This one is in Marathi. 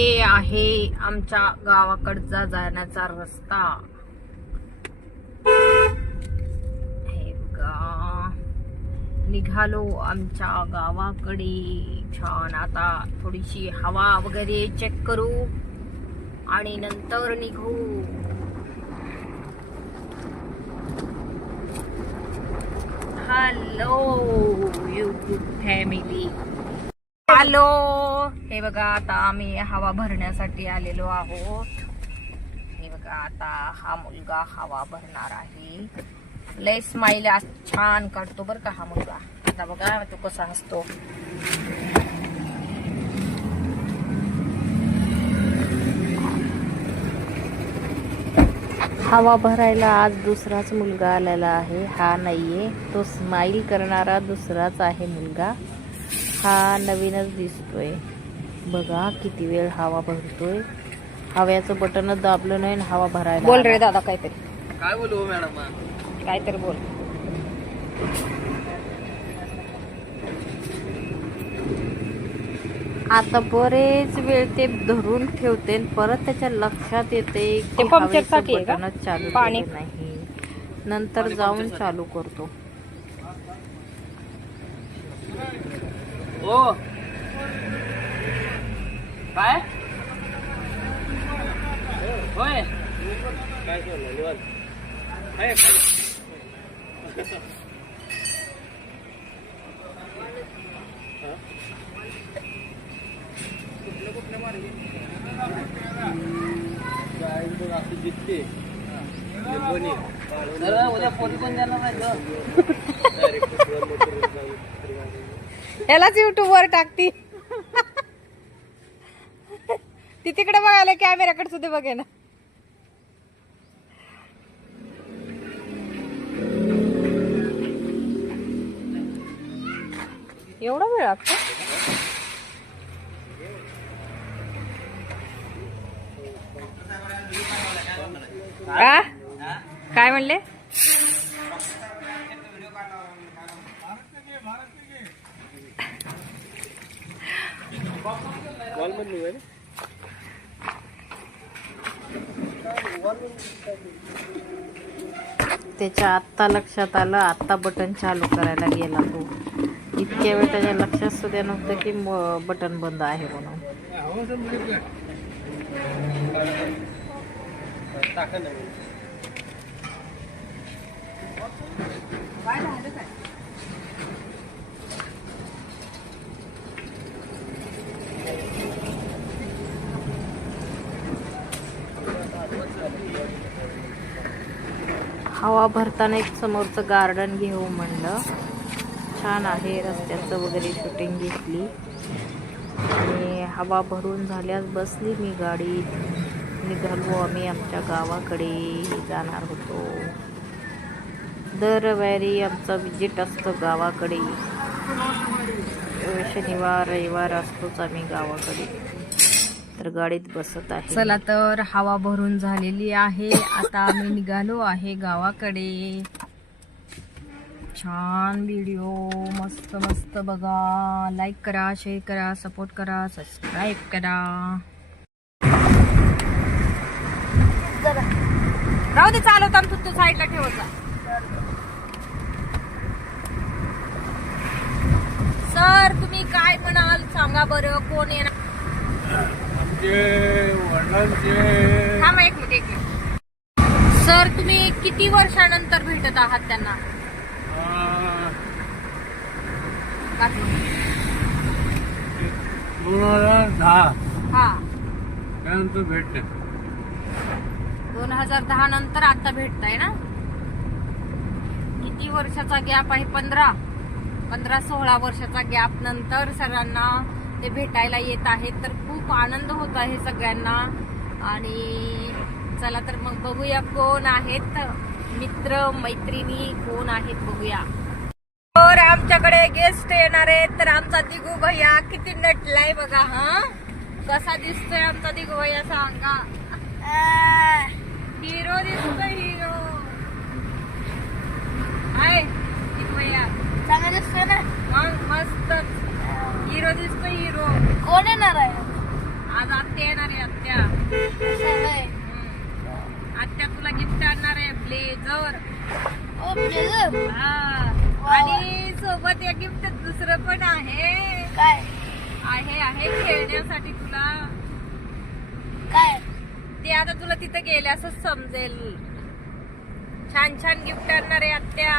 हे आहे आमच्या गावाकडचा जाण्याचा रस्ता. हे बघा, निघालो आमच्या गावाकडे. छान. आता थोडीशी हवा वगैरे चेक करू आणि नंतर निघू. Hello YouTube family. हॅलो. हे बघा, आता आम्ही हवा भरण्यासाठी आलेलो आहोत. हे बघा, आता हा मुलगा हवा भरणार आहे. लय स्माइल छान काढतो बर का हा मुलगा. आता बघा तो कसा हसतो. हवा भरायला आज दुसराच मुलगा आलेला आहे. हा नाहीये, तो स्माइल करणारा दुसराच आहे मुलगा. हा नवीनच दिसतोय. बघा किती वेळ हवा भरतोय. हव्याचं बटन दाबलं नाही, हवा भरायला. बोल रे दादा काहीतरी. काय बोलू मॅडम? काहीतरी बोल. आता बरेच वेळ ते धरून ठेवते, परत त्याच्या लक्षात येते की हवेचं बटनच चालू केलं नाही. नंतर जाऊन चालू करतो. ओ काय होय? काय चाललं निवांत? आहे कुठल्या मार्गे असं दिसते. उद्या फोन पण देणार नाही. यालाच युट्यूब वर टाकती. ती तिकडे बघायला कॅमेराकडे सुद्धा बघे ना. एवढा वेळ लागतो? काय म्हणले? त्याच्या आत्ता लक्षात आलं, आत्ता बटन चालू करायला गेला तो. इतक्या वेळ त्याच्या लक्षात सुद्धा नव्हतं की बटन बंद आहे म्हणून. हवा भरताना एक समोरचं गार्डन घेऊ म्हणलं. छान आहे. रस्त्याचं वगैरे शूटिंग घेतली आणि हवा भरून झाल्यास बसली मी गाडीत. निघालो आम्ही आमच्या गावाकडे जाणार होतो. दर रविवारी आमचा विजिट असतो गावाकडे. शनिवार रविवार असतोच आम्ही गावाकडे. तर गाडीत बसत आहे. चला तर हवा भरून झालेली आहे. आता आम्ही निघालो आहे गावाकडे. छान व्हिडिओ, मस्त मस्त बघा. लाईक करा, शेअर करा, सपोर्ट करा, सबस्क्राईब करा. राहू दे चालवता तू साईडला ठेवत जा. सर तुम्ही काय म्हणाल सांगा बरं. कोण येणार? थांबा एक मिनिट. सर तुम्ही किती वर्षानंतर भेटत आहात त्यांना? 2010. हा, त्यानंतर भेटते. 2010 नंतर आता भेटताय ना? किती वर्षाचा गॅप आहे? 15-16 वर्षाचा गॅप नंतर सरांना ते भेटायला येत आहेत. तर खूप आनंद होत आहे सगळ्यांना. आणि चला तर मग बघूया कोण आहेत मित्र मैत्रिणी, कोण आहेत बघूया. तर आमच्याकडे गेस्ट येणार आहेत. तर आमचा दिगू भैया किती नटलाय बघा. हा, कसा दिसतोय आमचा दिगू भैया सांगा. हिरो दिसतोय, हिरो आहे दिगू भैया. चांगला दिसतोय ना? मग मस्त हिरो दिसतोय. हिरो कोण येणार आहे? आज आत्या येणार आहे आत्या. असं होय. आत्या तुला गिफ्ट आणणार आहे ब्लेझर. ओ ब्लेझर. हा. वा. आणि सोबत या गिफ्ट दुसरं पण आहे. काय आहे खेळण्यासाठी तुला. काय ते आता तुला तिथे गेल्यासच समजेल. छान छान गिफ्ट आणणार आहे आत्या.